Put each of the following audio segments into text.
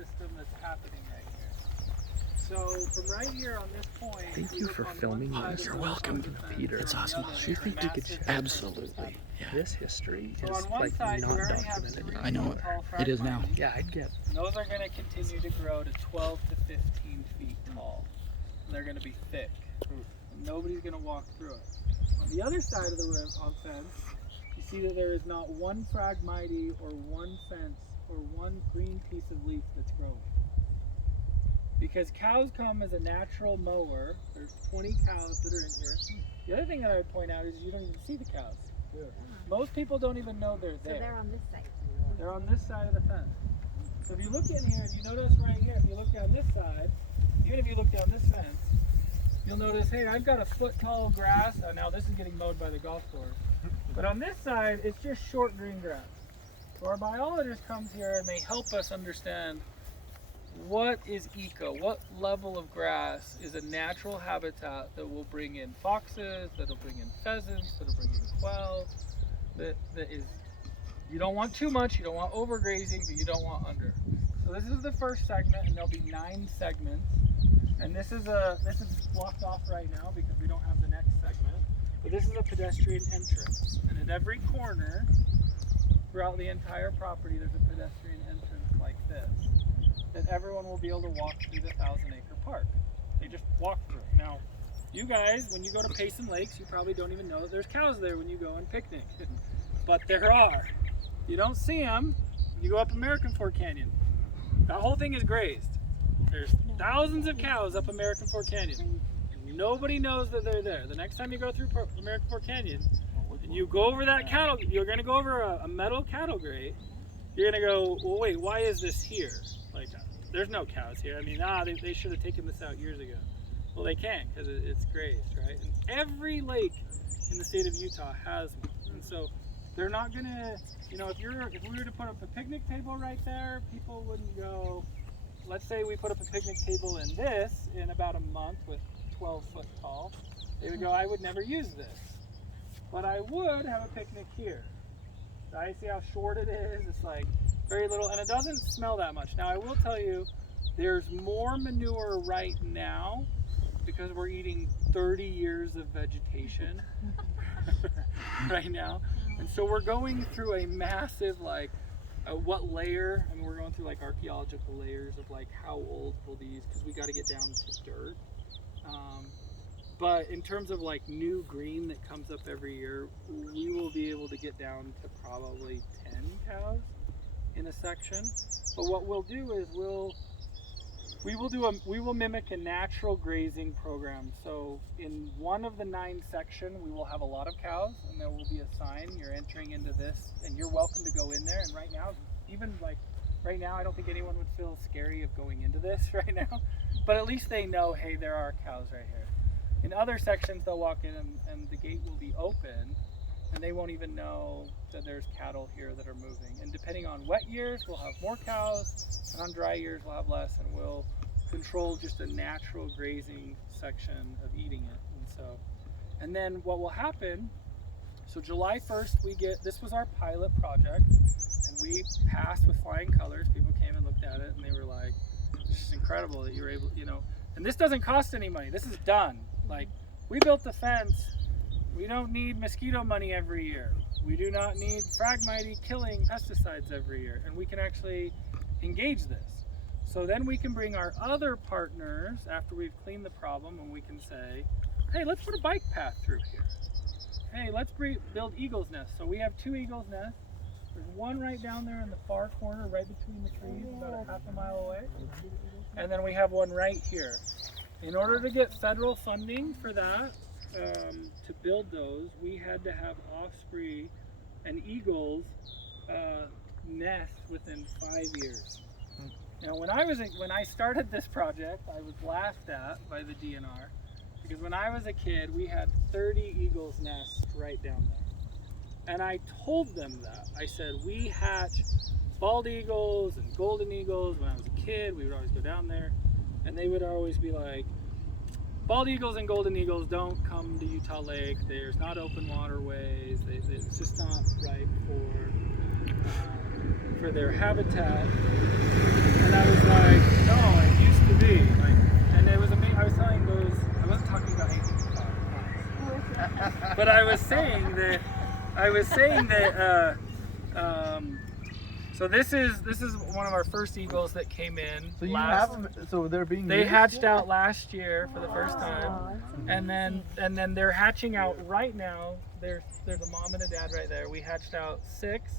system that's happening right here. So from right here on this point, Thank you for filming this. You're welcome. Peter. It's awesome. Do you think we could share Absolutely. Yeah. this history So is on one like side, not you already have documented 3 enough. I know tall it is now. fragmites. Yeah, I'd get. And those are going to continue to grow to 12 to 15 feet tall. And they're going to be thick. And nobody's going to walk through it. On the other side of the fence, you see that there is not one phragmite or one fence or one green piece of leaf that's growing. Because cows come as a natural mower. There's 20 cows that are in here. The other thing that I would point out is you don't even see the cows. Yeah. Most people don't even know they're there. So they're on this side. They're on this side of the fence. So if you look in here, if you notice right here, if you look down this side, even if you look down this fence, you'll notice, hey, I've got a foot tall grass. Now this is getting mowed by the golf course. But on this side, it's just short green grass. So our biologist comes here and they help us understand what is eco, what level of grass is a natural habitat that will bring in foxes, that'll bring in pheasants, that'll bring in quail, that is, you don't want too much, you don't want overgrazing, but you don't want under. So this is the first segment, and there'll be 9 segments. And this is blocked off right now because we don't have the next segment. But this is a pedestrian entrance. And at every corner, throughout the entire property, there's a pedestrian entrance like this, that everyone will be able to walk through the 1,000-acre park. They just walk through it. Now, you guys, when you go to Payson Lakes, you probably don't even know that there's cows there when you go and picnic. But there are. You don't see them when you go up American Fork Canyon. That whole thing is grazed. There's thousands of cows up American Fork Canyon. Nobody knows that they're there. The next time you go through American Fork Canyon, and you go over that cattle, you're going to go over a metal cattle grate. You're going to go, well, wait, why is this here? Like, there's no cows here. I mean, they should have taken this out years ago. Well, they can't because it's grazed, right? And every lake in the state of Utah has one. And so they're not going to, you know, if we were to put up a picnic table right there, people wouldn't go, let's say we put up a picnic table in this in about a month with 12 foot tall. They would go, I would never use this. But I would have a picnic here. Right? See how short it is? It's like very little, and it doesn't smell that much. Now I will tell you, there's more manure right now because we're eating 30 years of vegetation right now. And so we're going through a massive, like, what layer? I mean, we're going through like archaeological layers of like how old will these, because we got to get down to dirt. But in terms of like new green that comes up every year, we will be able to get down to probably 10 cows in a section. But what we'll do is we will mimic a natural grazing program. So in one of the 9 section, we will have a lot of cows, and there will be a sign, you're entering into this, and you're welcome to go in there. And right now, even like right now, I don't think anyone would feel scary of going into this right now, but at least they know, hey, there are cows right here. In other sections, they'll walk in and the gate will be open, and they won't even know that there's cattle here that are moving. And depending on wet years, we'll have more cows, and on dry years, we'll have less, and we'll control just a natural grazing section of eating it. And then what will happen, so July 1st, this was our pilot project, and we passed with flying colors. People came and looked at it, and they were like, this is incredible that you were able, you know, and this doesn't cost any money. This is done. Like, we built the fence. We don't need mosquito money every year. We do not need phragmite killing pesticides every year, and we can actually engage this. So then we can bring our other partners after we've cleaned the problem, and we can say, hey, let's put a bike path through here. Hey, let's build eagle's nests. So we have 2 eagle's nests. There's one right down there in the far corner, right between the trees, about a half a mile away. And then we have one right here. In order to get federal funding for that, to build those, we had to have osprey and eagles nest within 5 years. Now, when I started this project, I was laughed at by the DNR because when I was a kid, we had 30 eagles nests right down there. And I told them that. I said, we hatch bald eagles and golden eagles. When I was a kid, we would always go down there, and they would always be like, bald eagles and golden eagles don't come to Utah Lake. There's not open waterways. It's just not right for their habitat. And I was like, I was saying that. So this is one of our first eagles that came in. So you have them. So they're being. They used? hatched out last year for the first time, and then they're hatching out right now. There's a mom and a dad right there. We hatched out 6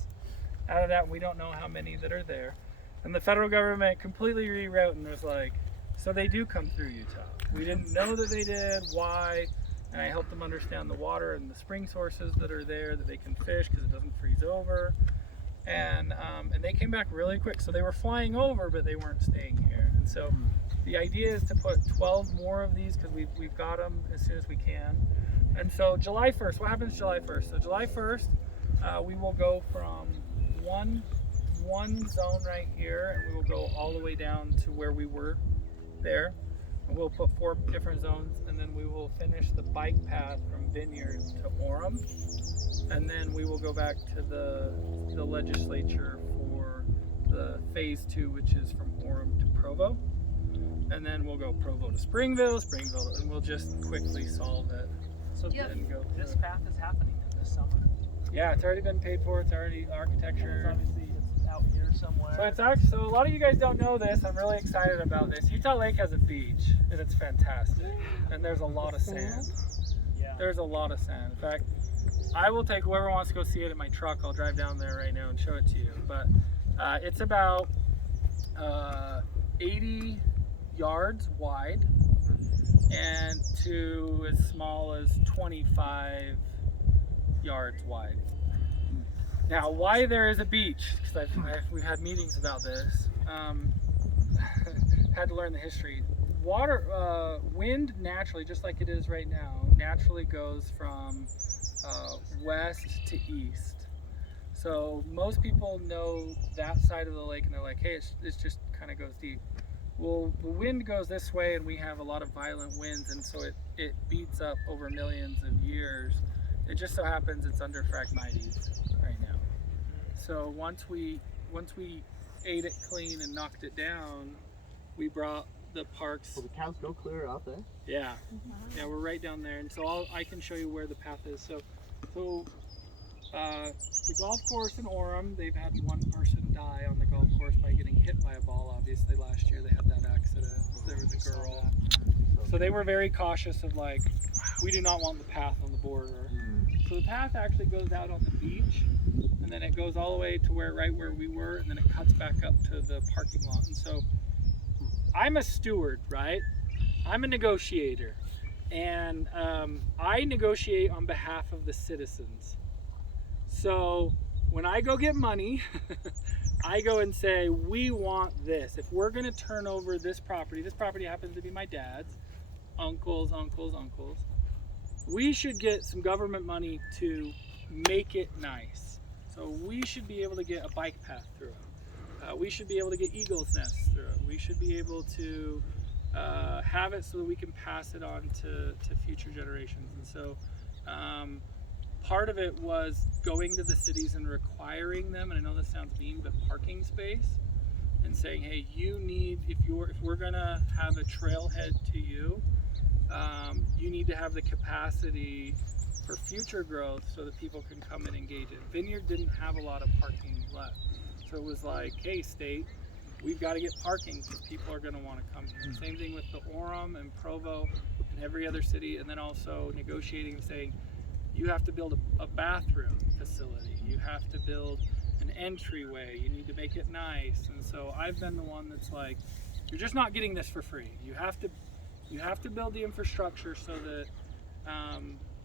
out of that. We don't know how many that are there, and the federal government completely rerouted and was like, so they do come through Utah. We didn't know that they did. Why? And I helped them understand the water and the spring sources that are there that they can fish because it doesn't freeze over. And they came back really quick. So they were flying over, but they weren't staying here. And so the idea is to put 12 more of these because we've got them as soon as we can. And so July 1st, what happens July 1st? So July 1st, we will go from one zone right here, and we will go all the way down to where we were there. And we'll put 4 different zones, and then we will finish the bike path from Vineyard to Orem. And then we will go back to the legislature for the phase 2, which is from Orem to Provo. And then we'll go Provo to Springville, and we'll just quickly solve it. So then go this path is happening this summer. Yeah, it's already been paid for. It's already architecture. Obviously, it's out here somewhere. So a lot of you guys don't know this. I'm really excited about this. Utah Lake has a beach, and it's fantastic. And there's a lot of sand. Yeah. There's a lot of sand. In fact, I will take whoever wants to go see it in my truck. I'll drive down there right now and show it to you. But it's about 80 yards wide and to as small as 25 yards wide. Now, why there is a beach, because we've had meetings about this, had to learn the history. Wind naturally, just like it is right now, naturally goes from west to east. So most people know that side of the lake and they're like, hey, it just kind of goes deep. Well, the wind goes this way and we have a lot of violent winds, and so it beats up over millions of years. It just so happens it's under Phragmites right now. So once we ate it clean and knocked it down, we brought the parks. So the cows go clear out there? Yeah. Yeah, we're right down there. And so I can show you where the path is. So the golf course in Orem, they've had one person die on the golf course by getting hit by a ball. Obviously last year they had that accident. There was a girl. So they were very cautious of like, we do not want the path on the border. So the path actually goes out on the beach, and then it goes all the way to right where we were, and then it cuts back up to the parking lot. And so I'm a steward, right? I'm a negotiator, and I negotiate on behalf of the citizens. So when I go get money, I go and say, we want this. If we're gonna turn over this property happens to be my dad's, uncles, we should get some government money to make it nice. So we should be able to get a bike path through it. We should be able to get eagle's nests through it. We should be able to have it so that we can pass it on to future generations. And so part of it was going to the cities and requiring them, and I know this sounds mean, but parking space, and saying, hey, you need, if we're gonna have a trailhead to you, you need to have the capacity for future growth so that people can come and engage it. Vineyard didn't have a lot of parking left. So it was like, hey, state, we've got to get parking because people are going to want to come here. Same thing with the Orem and Provo and every other city, and then also negotiating and saying, you have to build a bathroom facility. You have to build an entryway. You need to make it nice. And so I've been the one that's like, you're just not getting this for free. You have to build the infrastructure so that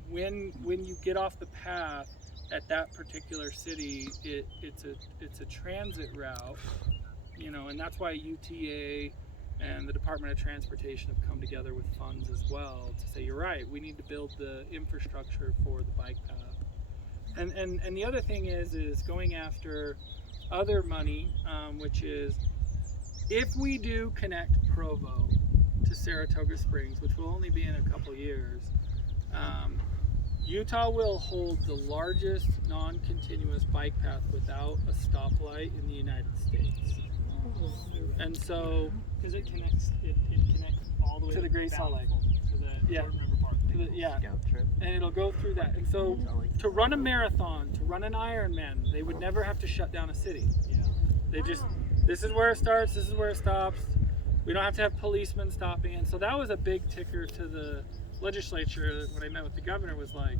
when you get off the path at that particular city, it's a transit route, you know, and that's why UTA and the Department of Transportation have come together with funds as well to say, you're right, we need to build the infrastructure for the bike path. And the other thing is going after other money, which is if we do connect Provo to Saratoga Springs, which will only be in a couple years, Utah will hold the largest non-continuous bike path without a stoplight in the United States. And so, because it connects all the way to the Great Salt Lake. To the Jordan River Park. yeah, Scout trip. and it'll go through that. And so to run a marathon, to run an Ironman, they would never have to shut down a city. Yeah. They just, this is where it starts, this is where it stops. We don't have to have policemen stopping it. And so that was a big ticker to the legislature when I met with the governor, was like,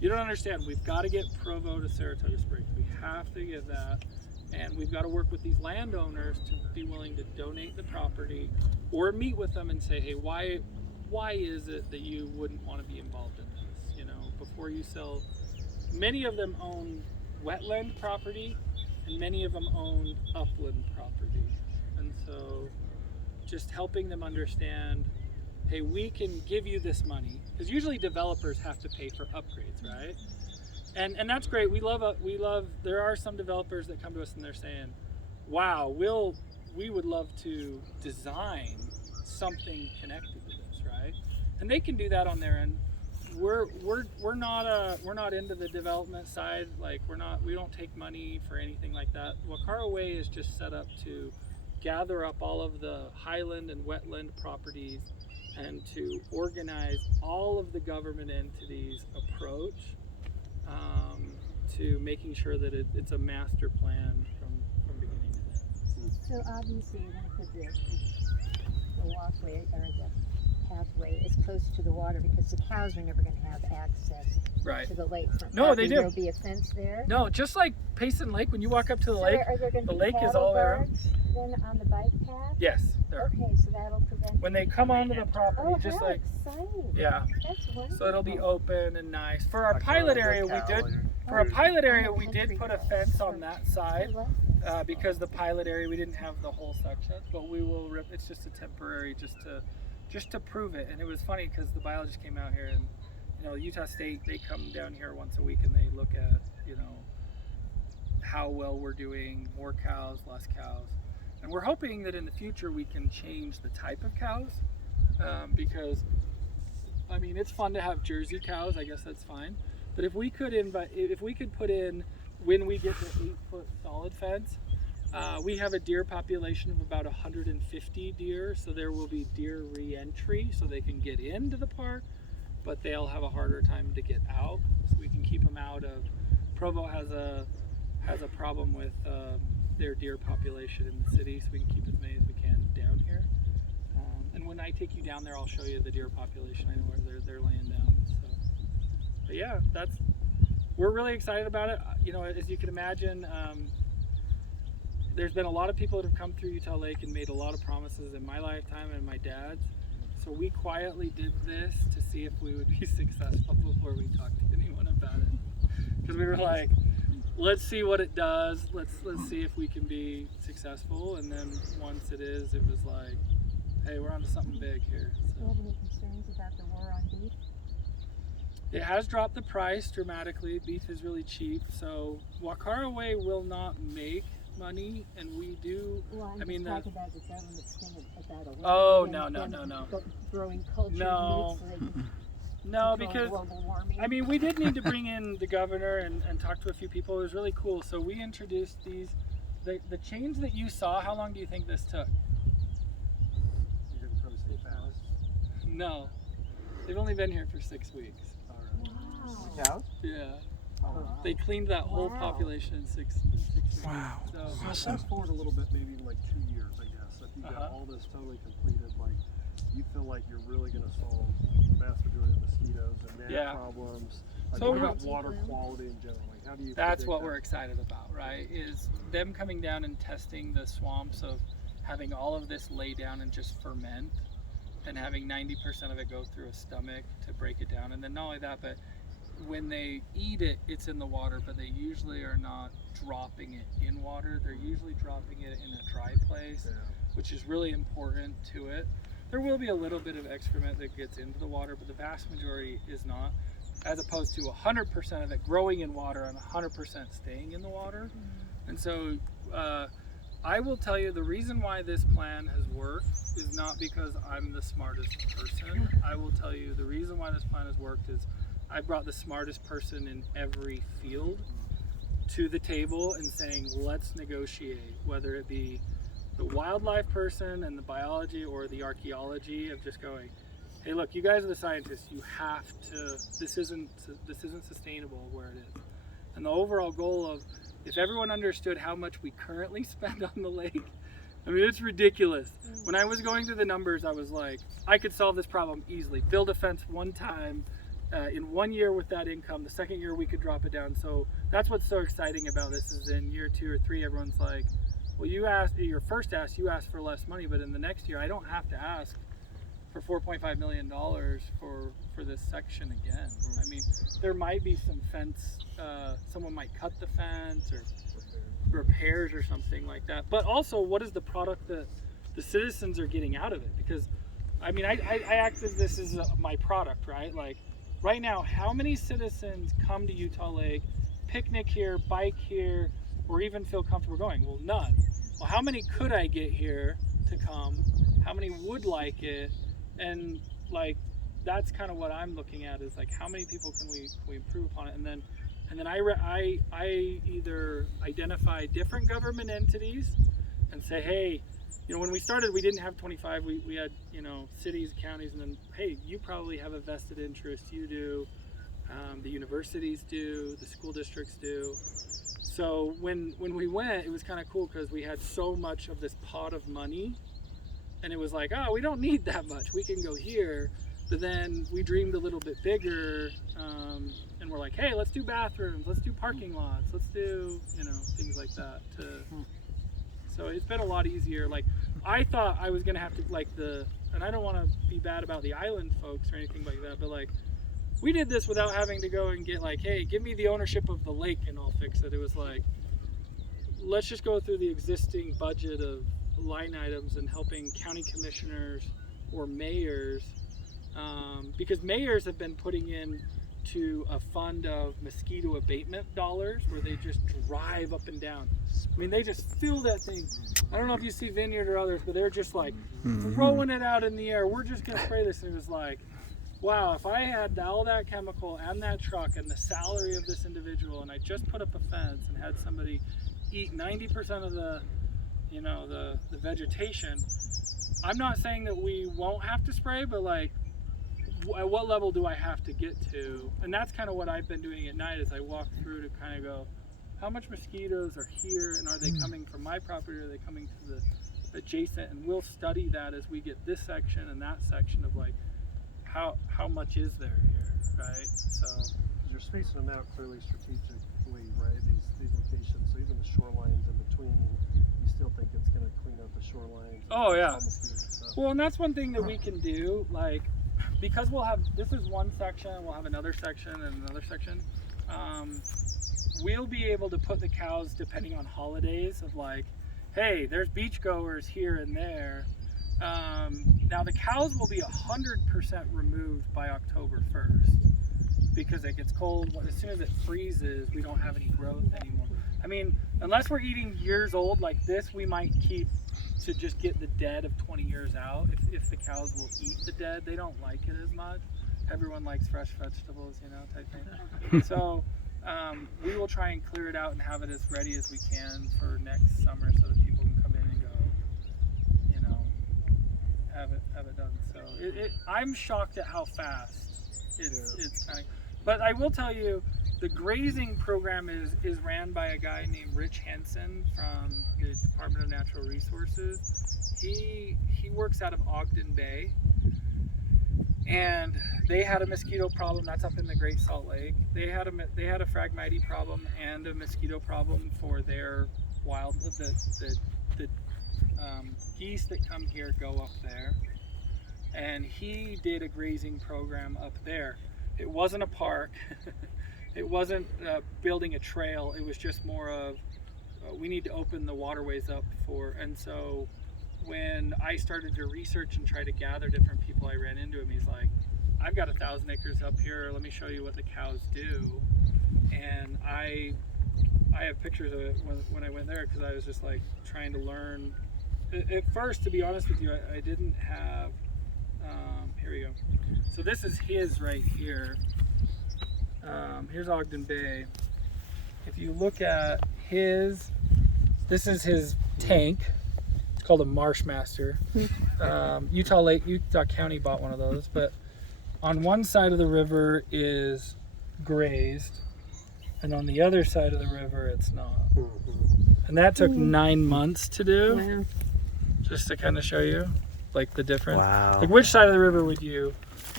you don't understand, we've got to get Provo to Saratoga Springs. We have to get that. And we've got to work with these landowners to be willing to donate the property or meet with them and say, hey, why is it that you wouldn't want to be involved in this? You know, before you sell, many of them own wetland property and many of them own upland property. And so just helping them understand, hey, we can give you this money, because usually developers have to pay for upgrades, right? And that's great. We love. There are some developers that come to us and they're saying, "Wow, we would love to design something connected to this, right?" And they can do that on their end. We're not into the development side. Like we don't take money for anything like that. Walkara Way is just set up to gather up all of the highland and wetland properties and to organize all of the government entities' approach to making sure that it's a master plan from beginning to end. So obviously you're going to put the walkway or the pathway as close to the water because the cows are never going to have access Right. to the lakefront. No, they do. There'll be a fence there. No, just like Payson Lake, when you walk up to the So lake, are there going the to be lake is cattle all the way around. guards then on the bike path? Yes, there. Okay, so that'll prevent. When they come onto the property, Oh, just how like exciting! yeah. That's wonderful. So it'll be open and nice. For our pilot area, we did put a fence on that side because the pilot area we didn't have the whole section, but we will rip. It's just a temporary, just to prove it. And it was funny because the biologist came out here and Utah State, they come down here once a week and they look at how well we're doing, more cows, less cows. And we're hoping that in the future we can change the type of cows because, I mean, it's fun to have Jersey cows. I guess that's fine. But if we could put in, when we get the 8-foot solid fence, we have a deer population of about 150 deer. So there will be deer re-entry, so they can get into the park, but they'll have a harder time to get out. So we can keep them out of. Provo has a problem with their deer population in the city, so we can keep as many as we can down here. And when I take you down there, I'll show you the deer population. I know where they're laying down. So, but yeah, we're really excited about it. As you can imagine, there's been a lot of people that have come through Utah Lake and made a lot of promises in my lifetime and my dad's. So we quietly did this to see if we would be successful before we talked to anyone about it. Because we were like, let's see what it does. Let's see if we can be successful. And then once it is, it was like, hey, we're onto something big here. Do you have any concerns about the war on beef? It has dropped the price dramatically. Beef is really cheap. So Walkara Way will not make money, and we do. Well, I'm talking about the government's thing about a Oh, no. Growing cultured No. meats so they can No, control because global warming. I mean, we did need to bring in the governor and talk to a few people. It was really cool. So we introduced these. The chains that you saw, how long do you think this took? You're gonna probably say fast. No. They've only been here for 6 weeks. Wow. Cows? Yeah. Oh, They cleaned that whole Wow. population in 6 weeks. Wow. So, Fast forward a little bit, maybe like 2 years, I guess. If you got all this totally completed, like you feel like you're really gonna solve the vast majority of mosquitoes and gnat Yeah. problems. Like, So what we're- about water quality in general? Like, how do you? that's predict what that? we're excited about, right? Is them coming down and testing the swamps of having all of this lay down and just ferment and having 90% of it go through a stomach to break it down. And then not only that, but when they eat it, it's in the water, but they usually are not dropping it in water. They're usually dropping it in a dry place, Yeah. which is really important to it. There will be a little bit of excrement that gets into the water, but the vast majority is not, as opposed to 100% of it growing in water and 100% staying in the water. And so I will tell you the reason why this plan has worked is not because I'm the smartest person. I will tell you the reason why this plan has worked is I brought the smartest person in every field to the table and saying, let's negotiate, whether it be the wildlife person and the biology or the archaeology of just going, hey, look, you guys are the scientists. You have to. This isn't sustainable where it is. And the overall goal of, if everyone understood how much we currently spend on the lake, I mean, it's ridiculous. When I was going through the numbers, I was like, I could solve this problem easily. Build a fence one time, in 1 year with that income. The second year we could drop it down. So that's what's so exciting about this, is in year 2 or 3, everyone's like, well, you asked, your first ask, you asked for less money, but in the next year, I don't have to ask for $4.5 million for this section again. I mean, there might be some fence, someone might cut the fence or repairs or something like that. But also, what is the product that the citizens are getting out of it? Because, I mean, I act as this is my product, right? Like, right now, how many citizens come to Utah Lake, picnic here, bike here, or even feel comfortable going? Well, none. Well, how many could I get here to come? How many would like it? And like, that's kind of what I'm looking at, is like, how many people can we improve upon it? And then I either identify different government entities and say, hey, you know, when we started, we didn't have 25. We had, you know, cities, counties, and then, hey, you probably have a vested interest. You do. The universities do. The school districts do. So when we went, it was kind of cool because we had so much of this pot of money, and it was like, oh, we don't need that much. We can go here. But then we dreamed a little bit bigger, and we're like, hey, let's do bathrooms, let's do parking lots, let's do, you know, things like that. So it's been a lot easier. Like, I thought I was gonna have to, like, and I don't want to be bad about the island folks or anything like that, but like, we did this without having to go and get like, hey, give me the ownership of the lake and I'll fix it. It was like, let's just go through the existing budget of line items and helping county commissioners or mayors, because mayors have been putting in to a fund of mosquito abatement dollars where they just drive up and down. I mean, they just fill that thing. I don't know if you see Vineyard or others, but they're just like throwing it out in the air. We're just gonna spray this. And it was like, wow, if I had all that chemical and that truck and the salary of this individual, and I just put up a fence and had somebody eat 90% of the, you know, the vegetation, I'm not saying that we won't have to spray, but like, at what level do I have to get to? And that's kind of what I've been doing at night, is I walk through to kind of go, how much mosquitoes are here, and are they coming from my property, or are they coming to the adjacent? And we'll study that as we get this section and that section of like, how much is there here, right? So You're spacing them out clearly strategically, right? These locations, so even the shorelines in between, you still think it's going to clean up the shorelines? Oh, yeah. Stuff. Well, and that's one thing that we can do, like, because we'll have, this is one section, we'll have another section and another section. We'll be able to put the cows, depending on holidays, of like, hey, there's beachgoers here and there. Now the cows will be 100% removed by October 1st because it gets cold. As soon as it freezes, we don't have any growth anymore. I mean, unless we're eating years old like this, we might keep to just get the dead of 20 years out. If the cows will eat the dead, they don't like it as much. Everyone likes fresh vegetables, you know, type thing. So we will try and clear it out and have it as ready as we can for next summer, so that people can come in and go, you know, have it done. So I'm shocked at how fast it's kind of. But I will tell you, the grazing program is ran by a guy named Rich Henson from the Department of Natural Resources. He works out of Ogden Bay, and they had a mosquito problem. That's up in the Great Salt Lake. They had a Phragmite problem and a mosquito problem for their wild. The geese that come here go up there, and he did a grazing program up there. It wasn't a park. It wasn't building a trail. It was just more of we need to open the waterways up for. And so when I started to research and try to gather different people, I ran into him. He's like, I've got 1,000 acres up here. Let me show you what the cows do. And I have pictures of it when I went there, because I was just like trying to learn. At first, to be honest with you, I didn't have. Here we go. So this is his right here. Here's Ogden Bay. If you look at this is his tank. called a Marshmaster. Utah County bought one of those, but on one side of the river is grazed, and on the other side of the river it's not. And that took 9 months to do, Wow. just to kind of show you like the difference. Wow. Like which side of the river would you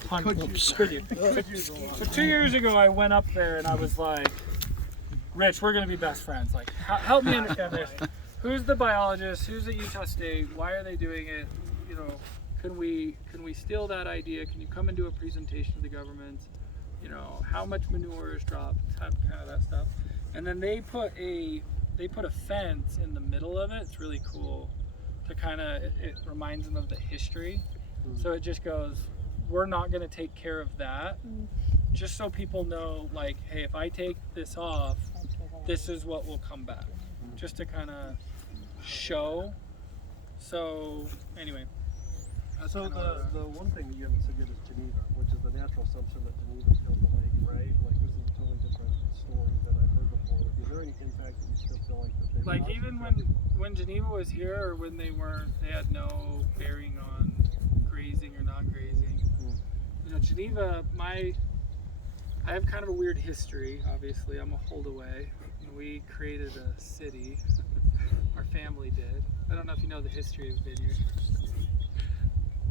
hunt? Could you? So 2 years ago I went up there and I was like, Rich, we're gonna be best friends. Like, help me understand this. Who's the biologist? Who's at Utah State? Why are they doing it? You know, can we steal that idea? Can you come and do a presentation to the government? You know, how much manure is dropped? Kind of that stuff. And then they put a fence in the middle of it. It's really cool. To kind of, it reminds them of the history. So it just goes, we're not going to take care of that. Just so people know, like, hey, if I take this off, this is what will come back. Just to kind of show. So anyway. that's So kinda the one thing that you haven't said yet is Geneva, which is the natural assumption that Geneva killed the lake, right? Like this is a totally different story than I've heard before. Is there any impact that you still feel like that they like lost? even when Geneva was here or when they weren't, they had no bearing on grazing or not grazing. You know, Geneva, I have kind of a weird history. Obviously, I'm a Holdaway. We created a city. Our family did. I don't know if you know the history of Vineyard.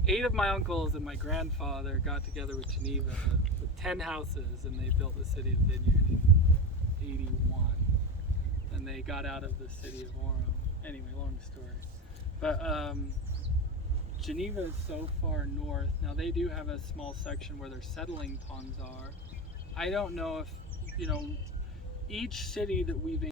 8 of my uncles and my grandfather got together with Geneva with 10 houses, and they built the city of Vineyard in 81. And they got out of the city of Oro. Anyway, long story. But Geneva is so far north. Now they do have a small section where their settling ponds are. I don't know if, you know, each city that we've